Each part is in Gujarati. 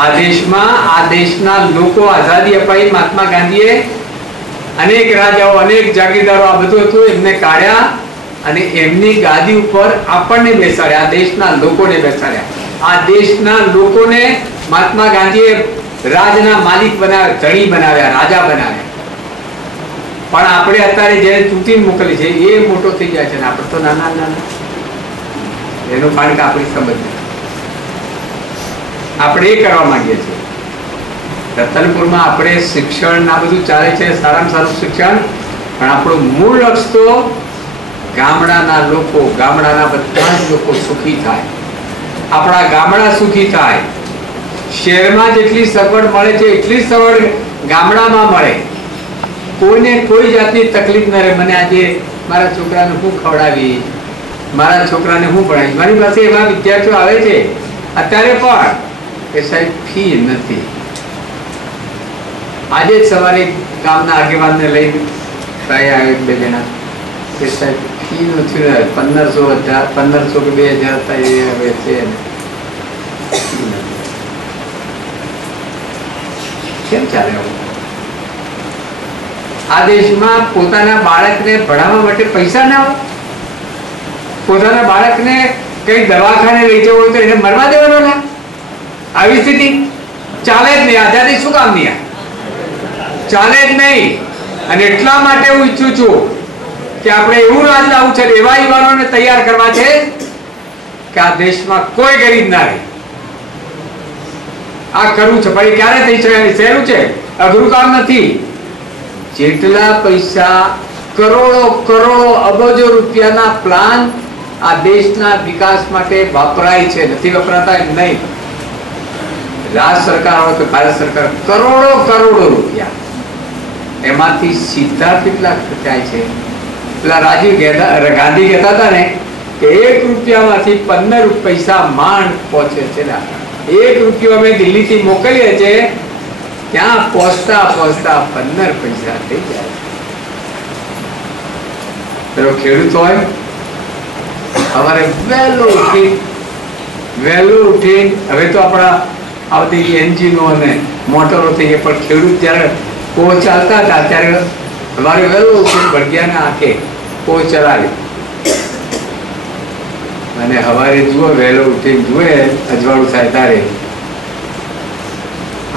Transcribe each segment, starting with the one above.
આ દેશમાં આ દેશના લોકો આઝાદી અપાઈ મહાત્મા ગાંધીએ અનેક રાજાઓ અનેક જાગીરદારો આ બધું હતું એમને કાઢ્યા અને એમની ગાદી ઉપર આપણને બેસાડ્યા, આ દેશના લોકોને બેસાડ્યા। આ દેશના લોકોને મહાત્મા ગાંધીએ રાજના માલિક બનાવ્યા, ધણી બનાવ્યા, રાજા બનાવ્યા। પણ આપણે અત્યારે જેને ચૂંટીને મોકલી છે એ મોટો થઈ જાય છે ને આપણે તો નાના નાના, એનું કારણ કે આપણી સમજ નથી। આપણે એ કરવા માંગીએ છીએ રતનપુરમાં આપણે શિક્ષણ આ બધું ચાલે છે, સારામાં સારું શિક્ષણ, પણ આપણું મૂળ લક્ષ્ય તો ગામડાના લોકો, ગામડાના બધા જ લોકો સુખી થાય, આપણા ગામડા સુખી થાય। શહેરમાં જેટલી સગવડ મળે છે એટલી સગવડ ગામડામાં મળે, કોઈને કોઈ જાતની તકલીફ ન રહે। મને આજે મારા છોકરાને હું ખવડાવી, મારા છોકરાને હું ભણાવીશ। મારી પાસે એવા વિદ્યાર્થીઓ આવે છે અત્યારે પણ કે સાહેબ ફી નથી। આજે જ સવારે ગામના આગેવાનને લઈ આવે બે જણા કે સાહેબ ફી નથી, 1500 કે 2000 હવે છે, કેમ ચાલે આવું? આ દેશમાં પોતાના બાળકને ભણાવવા માટે પૈસા ના હોય, પોતાના બાળકને કઈ દવાખાને લઈ જવું હોય તો એને મરવા દેવાનો ના, આવી સ્થિતિ ચાલે જ નહીં। આઝાદી શું કામ નહીં, ચાલે જ નહીં। અને એટલા માટે હું ઈચ્છું છું કે આપણે એવું રાજ લાવવું છે, એવા યુવાનોને તૈયાર કરવા છે કે આ દેશમાં કોઈ ગરીબ ના રહે। આ કરવું છે, પણ ક્યારે થઈ શકે? સહેલું છે, અઘરું કામ નથી। જેટલા પૈસા કરોડો કરોડો અબજો રૂપિયાના પ્લાન આ દેશના વિકાસ માટે વપરાય છે, નથી વપરાતા એમ નહીં। રાજ્ય સરકાર હોય કે ભારત સરકાર કરોડો કરોડો રૂપિયા, એમાંથી સીધા કેટલા ખર્ચાય છે? પેલા રાજીવ ગાંધી કહેતા હતા ને કે 1 રૂપિયામાંથી 15 પૈસા માંડ પહોંચે છે। 1 રૂપિયો અમે દિલ્હીથી મોકલીએ છીએ, ત્યાં પહોંચતા પહોંચતા 15 પૈસા થઈ જાય। પેલો ખેડૂત હોય અમારે વહેલું ઉઠી, હવે તો આપણા આવતી એન્જિનો અને મોટરો થઈ ગયા, પણ ખેડૂત જયારે પો ચાલતા હતા ત્યારે અમારે વહેલું ઉઠીને ભળગિયાના આંખે પો ચલાવી અને સવારે જુઓ વહેલો ઉઠીને જુએ અજવાળું થાય ત્યારે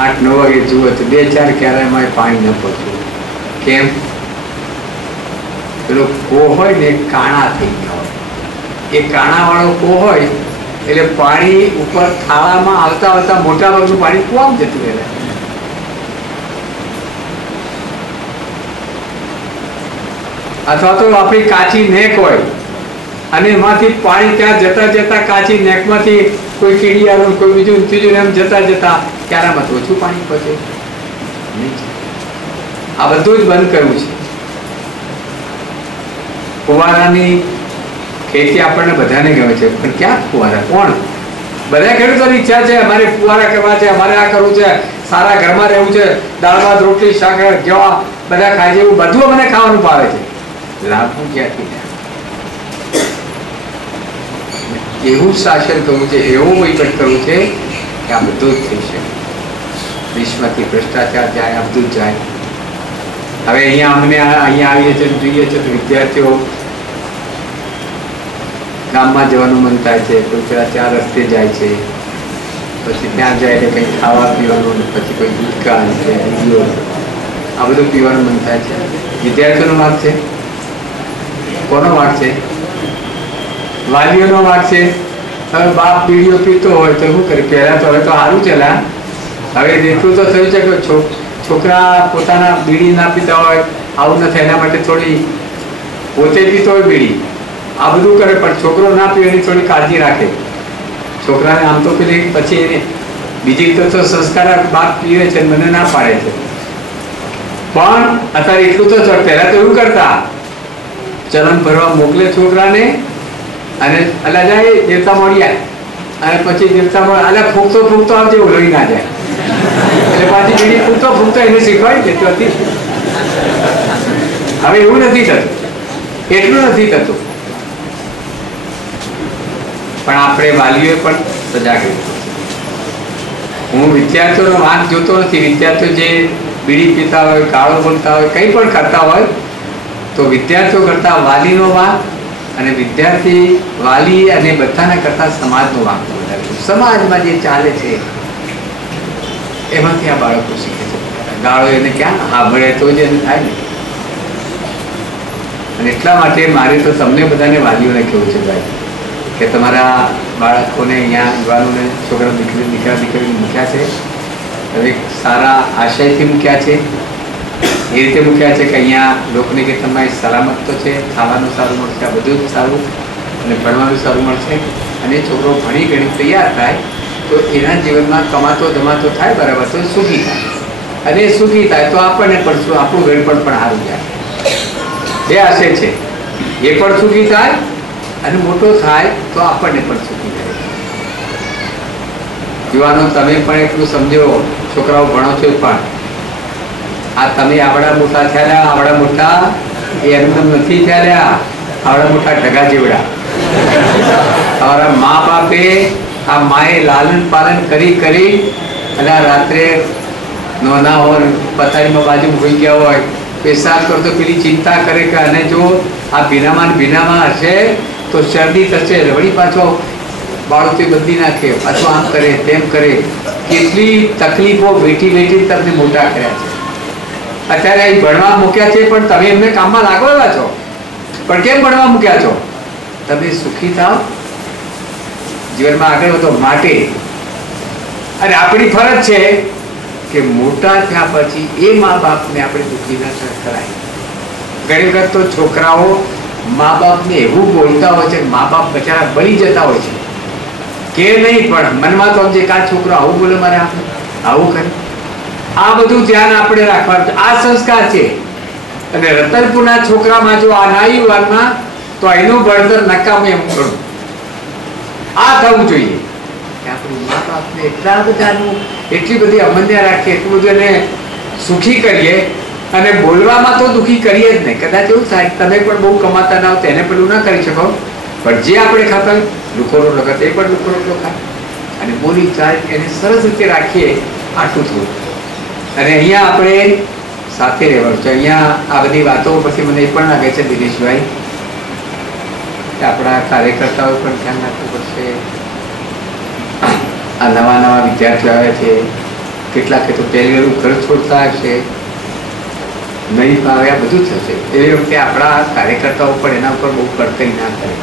8-9 વાગે જુઓ તો 2-4 ક્યારામાં પાણી ન પહોંચ્યું। કેમ? પેલો કો હોય ને કાણા થઈ ગયા હોય, એ કાણા વાળો કો હોય એટલે પાણી ઉપર થાળામાં આવતા આવતા મોટા ભાગનું પાણી કુવામાં જતું રહે। અથવા તો આપણી કાચી નેક હોય અને એમાંથી પાણી ત્યાં જતા જતા કાચી નેકમાંથી કોઈ કીડી આવે, કોઈ બીજું ત્રીજું એમ જતા જતા ક્યારામાં ઓછું પાણી પહોંચે। આ બધું જ બંધ કરવું છે। ફુવારાની ખેતી આપણને બધાને ગમે છે, પણ ક્યાં ફુવારા? કોણ? બધા ખેડૂતોની ઈચ્છા છે અમારે ફુવારા કરવા છે, અમારે આ કરવું છે, સારા ઘરમાં રહેવું છે, દાળ ભાત રોટલી શાક જેવા બધા ખાય છે, એવું બધું મને ખાવાનું ભાવે છે। લાભવું ક્યાંથી? એવું શાસન કરવું છે, એવું વહીવટ કરવું છે કે આ બધું જ થઈ શકે। દેશમાંથી ભ્રષ્ટાચાર જાય, આ બધું જ જાય। હવે અહીંયા આવીએ છીએ, જોઈએ છે તો વિદ્યાર્થીઓ ગામમાં જવાનું મન થાય છે, કોઈ પેલા 4 રસ્તે જાય છે, પછી ત્યાં જાય એટલે કંઈ ખાવા પીવાનું, પછી કોઈ ગુટકા છે, આ બધું પીવાનું મન થાય છે। વિદ્યાર્થીઓનો વાંક છે? કોનો વાંક છે? વાલીઓનો વાંક છે। હવે બાપ બીડીઓ પીતો હોય તો શું કરે? પહેલા તો હવે તો સારું ચલા, હવે એટલું તો થયું છે કે છોકરા પોતાના બીડી ના પીતા હોય, આવું ન થાય એના માટે થોડી પોતે પીતો હોય બીડી, આ બધું કરે, પણ છોકરો ના પીવે એની થોડી કાળજી રાખે। છોકરાને આમ તો પેલી પછી એને બીજી તો સંસ્કાર બાપ પીવે છે, મને ના પાડે છે, પણ અત્યારે એટલું તો પહેલા તો એવું કરતા, ચલણ ભરવા મોકલે છોકરાને અને અલા જાય દેવતા મળ્યા, અને પછી દેવતા મળે અલા ફૂંકતો ફૂંકતો આવજે, ઓલોઈ ના જાય, એટલે પાછી બીડી ફૂંકતો એને શીખવાડી દેતી હતી। હવે એવું નથી થતું, એટલું નથી થતું, પણ આપણે વાલીઓએ પણ સજાગ રહેવું, હું વિદ્યાર્થીઓનો વાંક જોતો નથી. વિદ્યાર્થીઓ જે બીડી પીતા હોય, ગાળો બોલતા હોય, કંઈ પણ કરતા હોય, તો વિદ્યાર્થીઓ કરતા વાલીનો વાંક અને વિદ્યાર્થી વાલી અને બધાના કરતા સમાજનો વાંક વધારે. સમાજમાં જે ચાલે છે એમાંથી આ બાળકો શીખે છે. ગાળો એને ક્યાં સાંભળે તો જ એને થાય ને. અને એટલા માટે મારે તો તમને બધાને વાલીઓને કહેવું છે ભાઈ, કે તમારા બાળકોને અહીંયા યુવાનોને છોકરા દીકરી મૂક્યા છે, એક સારા આશયથી મૂક્યા છે. એ રીતે મૂક્યા છે કે અહીંયા લોકોને કે તમારી સલામત તો છે, ખાવાનું સારું મળશે, આ બધું જ સારું, અને ભણવાનું સારું મળશે, અને છોકરો ભણી ગણી તૈયાર થાય તો એના જીવનમાં કમાતો ધમાતો થાય બરાબર, તો સુખી થાય. અને સુખી થાય તો આપણને પણ આપણું ગણપણ પણ સારું જાય. બે આશય છે, એ પણ સુખી થાય અને મોટો થાય તો આપણને પણ સુખી થાય. યુવાનો તમે પણ એટલું સમજો, છોકરાઓ ભણો છો પણ આ તમે આવડા મોટા થયા, આવડા મોટા એ એમનેમ નથી થયા, આવડા મોટા ઢગા જેવડા. તમારા મા બાપે આ માએ લાલન પાલન કરી કરી અને આ રાત્રે નોના હોય, પથારીમાં બાજુ હોઈ ગયા હોય, પેશાબ કરતો પેલી ચિંતા કરે કે અને જો આ ભીનામાં હશે તો શરદી થશે, વળી પાછો બાળોથી બદલી નાખે, પાછો આમ કરે તેમ કરે. કેટલી તકલીફો વેઠી તમને મોટા કર્યા છે. અત્યારે અહીં ભણવા મૂક્યા છે પણ તમે એમને કામમાં લાગવાના છો. પણ કેમ ભણવા મૂક્યા છો? તમે સુખી થાવ, જીવનમાં આગળ વધો માટે. અને આપણી ફરજ છે કે મોટા થયા પછી એ મા બાપને આપણે દુઃખી ન કરાય. ઘણી વખત તો છોકરાઓ મા બાપને એવું બોલતા હોય છે, મા બાપ બચારા બળી જતા હોય છે કે નહીં, પણ મનમાં તો સમજે કે આ છોકરો આવું બોલે, મારે આવું કરે. આ બધું ધ્યાન આપણે રાખવાનું. આ સંસ્કાર છે. અને રતનપુરના છોકરામાં જો આ ના યુવાનમાં તો એનું ભણતર નકામું એમ ઘણું. આ થવું જોઈએ કે આપણે મા બાપને એટલા બધાનું એટલી બધી અમન્ય રાખીએ, એટલું બધું એને સુખી કરીએ, અને બોલવામાં તો દુઃખી કરીએ જ નહીં. કદાચ એવું થાય તમે પણ બહુ કમાતા ના હો તો એને પેલું ના કરી શકો, પણ જે આપણે ખાતા લુખો રોટલો ખાતા એ પણ લુખો રોટલો ખાય, અને બોલી ચાલ એને સરસ રીતે રાખીએ. આટલું થોડું. અને અહીંયા આપણે સાથે રહેવાનું છે. અહીંયા આ બધી વાતો પછી મને એ પણ લાગે છે દિનેશભાઈ કે આપણા કાર્યકર્તાઓ પણ ધ્યાન રાખવું પડશે. આ નવા વિદ્યાર્થીઓ આવે છે, કેટલાક તો પહેલી વાર ઘર છોડતા હશે, નહીં આવ્યા, બધું થશે. એવી વખતે આપણા કાર્યકર્તાઓ પણ એના ઉપર બહુ કડકાઈ ના કરે,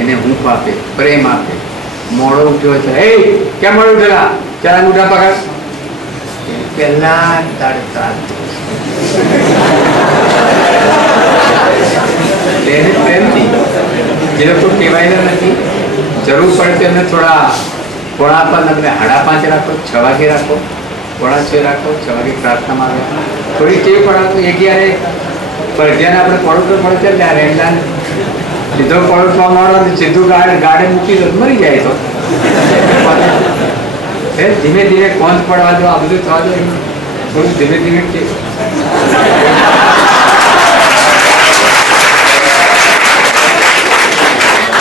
એને હૂંફ આપે, પ્રેમ આપે. મોડો ઉઠ્યો છે, એ કેમ મોડો ઉઠેલા, ચાલ ઉઠા પગાર, પહેલા એને પ્રેમથી, જે લોકો કહેવાયેલા નથી, જરૂર પડે તો એમને થોડા પોણા 5 અને 5:30 રાખો, 6 વાગે રાખો, 6:30 રાખો, 6 વાગે પ્રાર્થનામાં આવે. થોડી ટેવ પડાવો. 11 પરધ્યાને આપણે પડોશો પડે છે ત્યારે એટલા સીધો પડોશવા મળો ને સીધું ગાડે મૂકી દો, મરી જાય. તો ધીમે ધીમે કોંચ પડવા દો, આ બધું થવા દો, થોડું ધીમે ધીમે.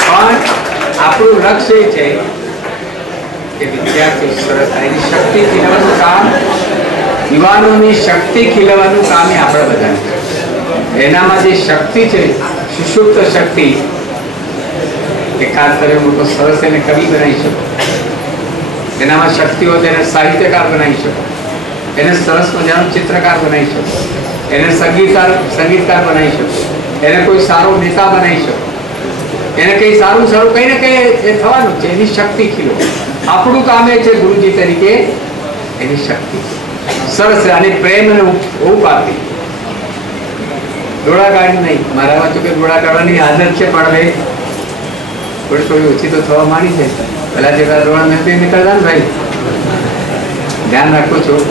પણ આપણું લક્ષ્ય એ છે કે વિદ્યાર્થીઓ સરસ થાય, એની શક્તિ ખીલવાનું કામ, યુવાનોની શક્તિ ખીલવાનું કામ એ આપણે બધા. એનામાં જે શક્તિ છે, સુષુપ્ત શક્તિ, એ ખાસ કરીને મોટો સરસ એને કવિ બનાવી શકો, એનામાં શક્તિ હોય તેને સાહિત્યકાર બનાવી શકો, એને સરસ મજાનો ચિત્રકાર બનાવી શકો, એને સંગીતકાર બનાવી શકો, એને કોઈ સારો નેતા બનાવી શકો, એને કંઈ સારું કંઈ ને કંઈ એ થવાનું છે. એની શક્તિ ખીલો. આપણું કામ એ છે ગુરુજી તરીકે એની શક્તિ સરસ અને પ્રેમ અને ઊપ આપી. ડોળા કાઢી નહીં. મારામાં તો કે ડોળા કાઢવાની આદત છે, પણ હવે થોડી ઓછી તો થવા માંડી છે. પેલા જેટલા ડોળા નથી નીકળતા ને ભાઈ, ધ્યાન રાખું છું.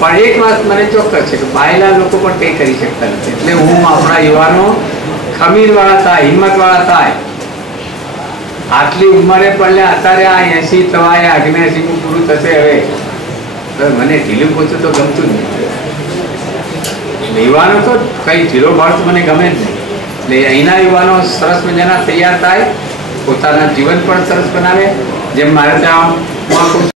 પણ એક વાત મને ચોક્કસ છે કે બાયલા લોકો પણ કંઈ કરી શકતા નથી. એટલે હું આપણા યુવાનો ખમીર વાળા થાય, હિંમત વાળા થાય. આટલી ઉંમરે પણ અત્યારે આ 80 થવાય, 79 પૂરું થશે. હવે મને ઢીલું પોચું તો ગમતું જ નહીં. યુવાનો તો કઈ ઢીલો ભાવ તો મને ગમે જ નહીં. એટલે અહીંના યુવાનો સરસ મજાના તૈયાર થાય, પોતાના જીવન પણ સરસ બનાવે. જેમ મારે ત્યાં